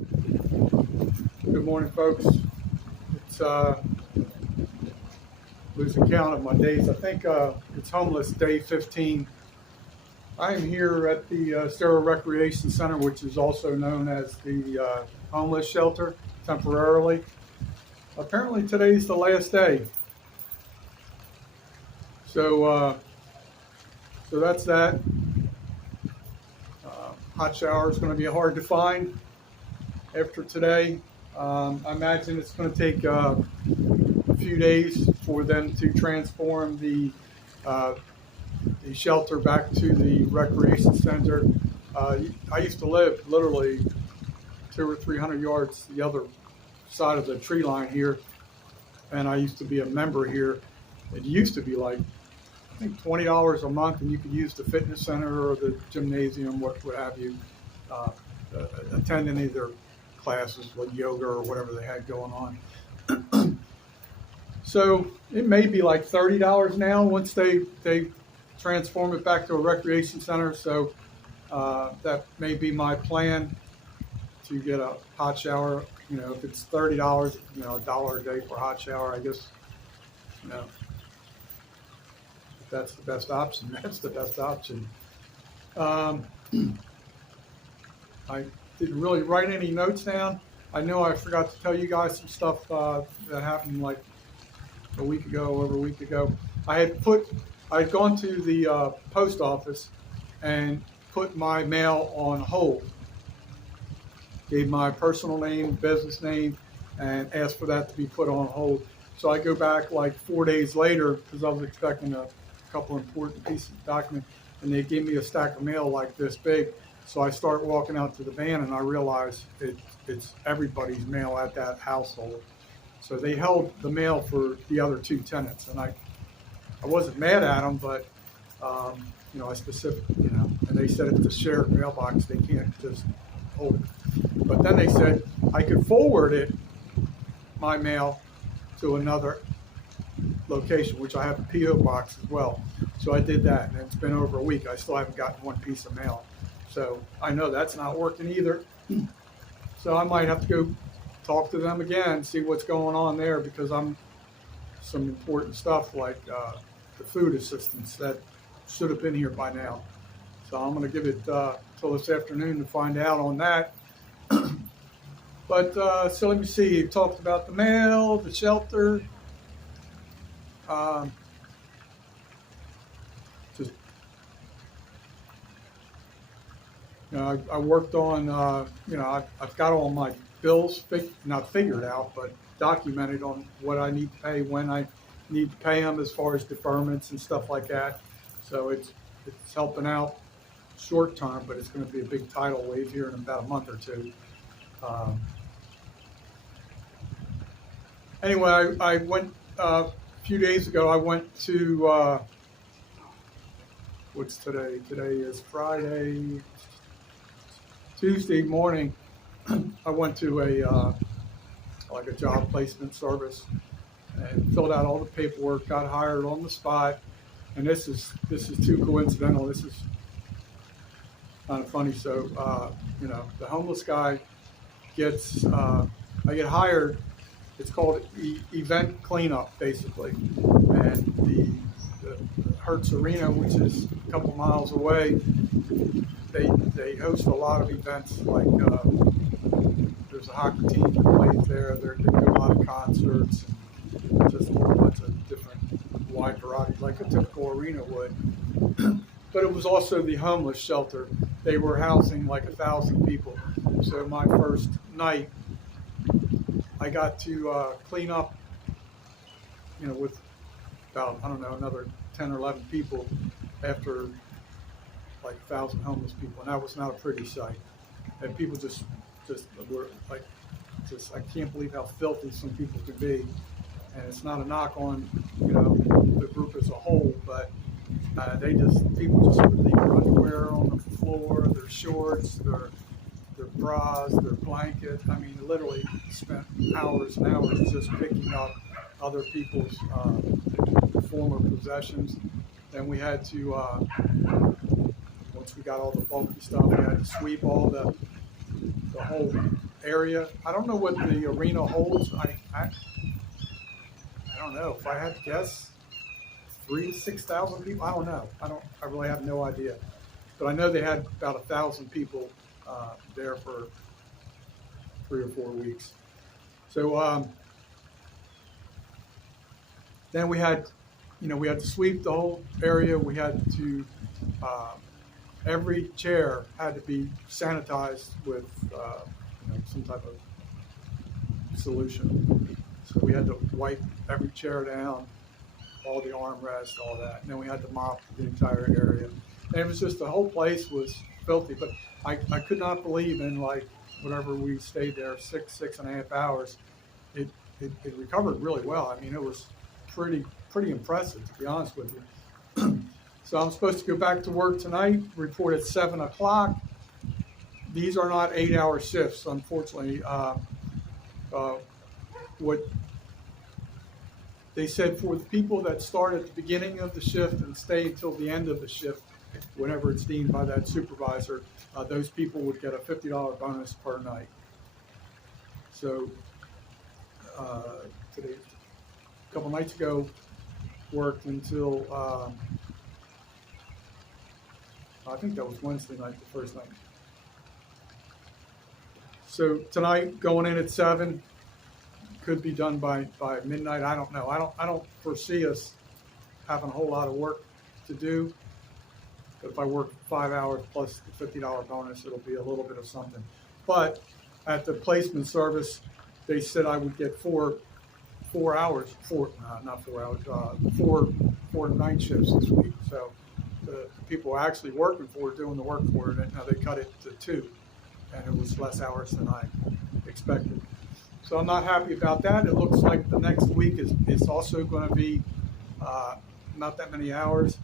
Good morning, folks. It's losing count of my days. I think it's homeless day 15. I am here at the Estero Recreation Center, which is also known as the homeless shelter temporarily. Apparently, today's the last day. So that's that. Hot shower is going to be hard to find after today. I imagine it's going to take a few days for them to transform the shelter back to the recreation center. I used to live literally 200 or 300 yards the other side of the tree line here, and I used to be a member here. It used to be like, I think, $20 a month, and you could use the fitness center or the gymnasium, what have you, attend any of their classes like yoga or whatever they had going on. So it may be like $30 now once they transform it back to a recreation center. So that may be my plan, to get a hot shower. If it's $30, $1 a day for a hot shower, I guess, if that's the best option, that's the best option. I didn't really write any notes down. I know I forgot to tell you guys some stuff that happened like over a week ago. I had gone to the post office and put my mail on hold. Gave my personal name, business name, and asked for that to be put on hold. So I go back like 4 days later, because I was expecting a couple important pieces of document, and they gave me a stack of mail like this big. So I start walking out to the van, and I realize it's everybody's mail at that household. So they held the mail for the other two tenants, and I wasn't mad at them, but I specifically, and they said it's a shared mailbox, they can't just hold it. But then they said I could forward my mail to another location, which I have a PO box as well. So I did that, and it's been over a week. I still haven't gotten one piece of mail. So I know that's not working either. So I might have to go talk to them again, see what's going on there, because I'm some important stuff like the food assistance that should have been here by now. So I'm going to give it till this afternoon to find out on that. But so let me see. You talked about the mail, the shelter. I worked on, I've got all my bills not figured out, but documented on what I need to pay, when I need to pay them, as far as deferments and stuff like that. So it's helping out short term, but it's going to be a big tidal wave here in about a month or two. Anyway, I went a few days ago. I went to what's today? Today is Friday. Tuesday morning, I went to a job placement service and filled out all the paperwork. Got hired on the spot, and this is too coincidental. This is kind of funny. So the homeless guy gets I get hired. It's called event cleanup, basically, and the Hertz Arena, which is a couple miles away. They host a lot of events, like there's a hockey team that plays there. They do a lot of concerts, and just a whole bunch of different wide variety, like a typical arena would. But it was also the homeless shelter. They were housing like 1,000 people. So my first night, I got to clean up, with about, another 10 or 11 people after like 1,000 homeless people, and that was not a pretty sight. And people just were like, I can't believe how filthy some people can be. And it's not a knock on, the group as a whole, but people just would leave their underwear on the floor, their shorts, their bras, their blanket. I mean, literally spent hours and hours just picking up other people's former possessions. Then we had to, once we got all the bulky stuff, we had to sweep all the whole area. I don't know what the arena holds. I don't know. If I had to guess, 3 to 6,000 people. I don't know. I really have no idea. But I know they had about 1,000 people there for 3 or 4 weeks. So then we had, we had to sweep the whole area. We had to every chair had to be sanitized with some type of solution. So we had to wipe every chair down, all the armrests, all that. And then we had to mop the entire area. And it was just, the whole place was filthy. But I could not believe in, like, whatever we stayed there, 6.5 hours, it recovered really well. I mean, it was pretty impressive, to be honest with you. So I'm supposed to go back to work tonight, report at 7 o'clock. These are not 8-hour shifts, unfortunately. What they said, for the people that start at the beginning of the shift and stay until the end of the shift, whenever it's deemed by that supervisor, those people would get a $50 bonus per night. So today, a couple nights ago, worked until I think that was Wednesday night, the first night. So tonight, going in at 7, could be done by midnight. I don't know. I don't foresee us having a whole lot of work to do. But if I work 5 hours plus the $50 bonus, it'll be a little bit of something. But at the placement service, they said I would get four night shifts this week. So the people actually working for it, doing the work for it, now they cut it to 2, and it was less hours than I expected. So I'm not happy about that. It looks like the next week is also going to be not that many hours,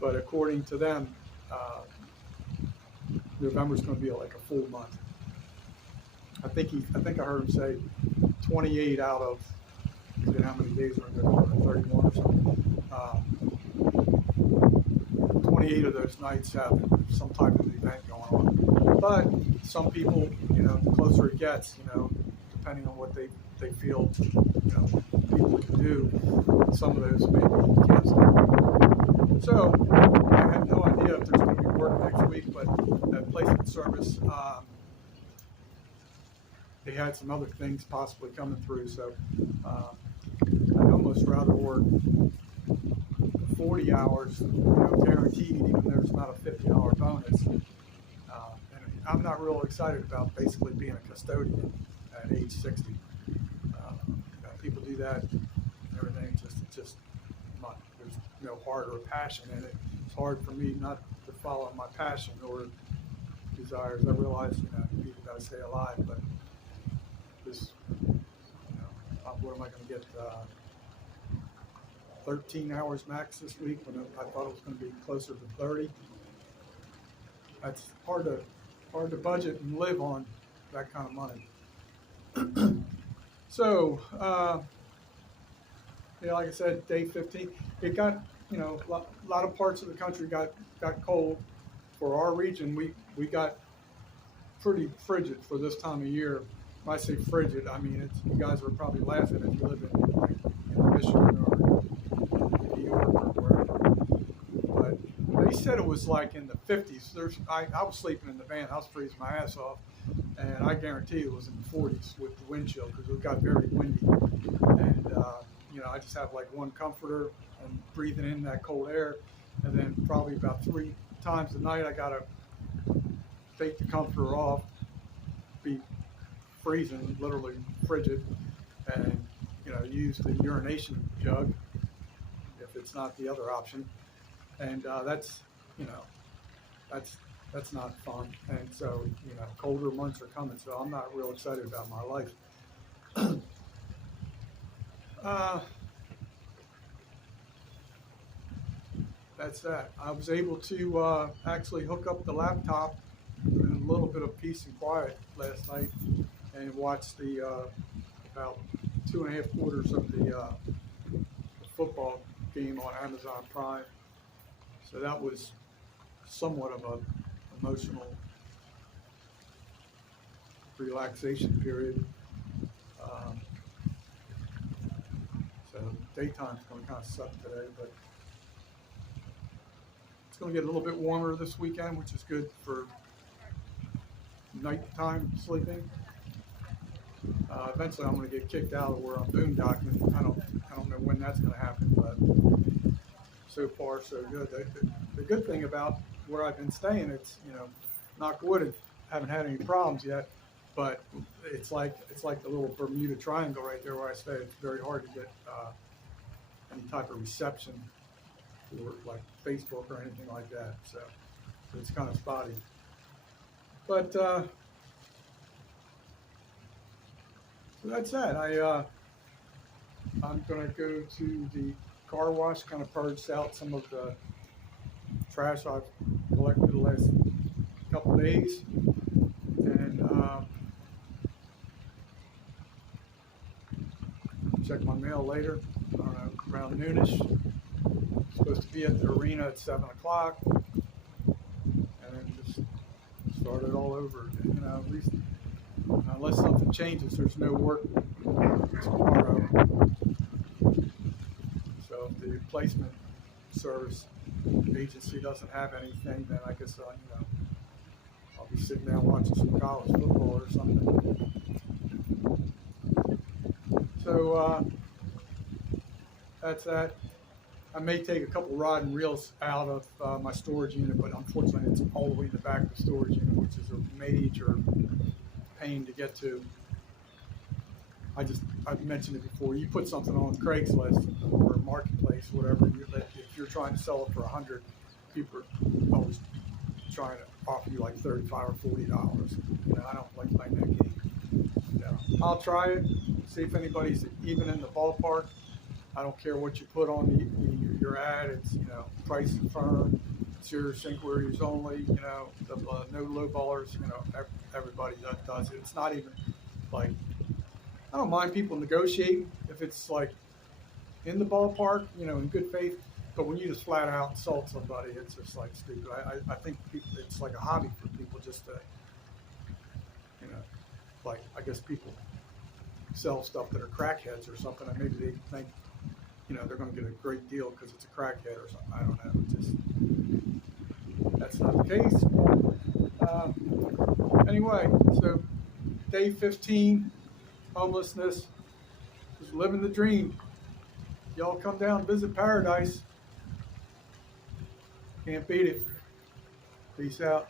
but according to them, November is going to be like a full month. I think I heard him say 28 out of, how many days are in there, 31 or something. 28 of those nights have some type of event going on. But some people, the closer it gets, depending on what they feel, people can do, some of those may be canceled. So I have no idea if there's going to be work next week, but that placement service, they had some other things possibly coming through. So I'd almost rather work 40 hours, guaranteed, even though there's not a $50 bonus. And I'm not real excited about basically being a custodian at age 60. People do that and everything. It's just not, there's no heart or passion in it. It's hard for me not to follow my passion or desires. I realize, people got to stay alive, but this, what am I going to get? 13 hours max this week when I thought it was going to be closer to 30. That's hard to budget and live on that kind of money. So, like I said, day 15, it got, a lot of parts of the country got cold. For our region, we got pretty frigid for this time of year. When I say frigid, I mean, you guys are probably laughing if you live in Michigan or New York or wherever. But they said it was like in the 50s. I was sleeping in the van. I was freezing my ass off. And I guarantee it was in the 40s with the wind chill because it got very windy. And, I just have like one comforter and breathing in that cold air. And then probably about 3 times a night, I got to take the comforter off, be freezing, literally frigid, and, use the urination jug if it's not the other option. And that's not fun. And so, colder months are coming, so I'm not real excited about my life. That's that. I was able to actually hook up the laptop in a little bit of peace and quiet last night and watch the about 2.5 quarters of the football game on Amazon Prime. So that was somewhat of a emotional relaxation period. Um, so daytime's going to kind of suck today, but it's going to get a little bit warmer this weekend, which is good for nighttime sleeping. Eventually, I'm going to get kicked out of where I'm boondocking. I don't know when that's going to happen, but so far so good. The good thing about where I've been staying, it's knock wood, haven't had any problems yet. But it's like the little Bermuda Triangle right there where I stay. It's very hard to get any type of reception for like Facebook or anything like that. So it's kind of spotty. But so that's that. I'm gonna go to the car wash, kind of purge out some of the trash I've collected the last couple days, and check my mail later. I don't know, around noonish. Supposed to be at the arena at 7 o'clock, and then just start it all over again. At least unless something changes, there's no work tomorrow. So if the replacement service agency doesn't have anything, then I guess I'll be sitting down watching some college football or something. So that's that. I may take a couple rod and reels out of my storage unit, but unfortunately it's all the way in the back of the storage unit, which is a major pain to get to. I've mentioned it before. You put something on Craigslist or Marketplace, whatever. If you're trying to sell it for $100, people are always trying to offer you like $35 or $40. I don't like playing that game. I'll try it, see if anybody's even in the ballpark. I don't care what you put on your ad. It's price firm. It's yours inquiries only. The no low ballers. Everybody does it. It's not even like I don't mind people negotiating if it's like in the ballpark, in good faith. But when you just flat out insult somebody, it's just like stupid. I think it's like a hobby for people just to, like I guess people sell stuff that are crackheads or something, and maybe they think, they're going to get a great deal because it's a crackhead or something. I don't know. That's not the case. Anyway, so day 15, homelessness, just living the dream. Y'all come down and visit Paradise. Can't beat it. Peace out.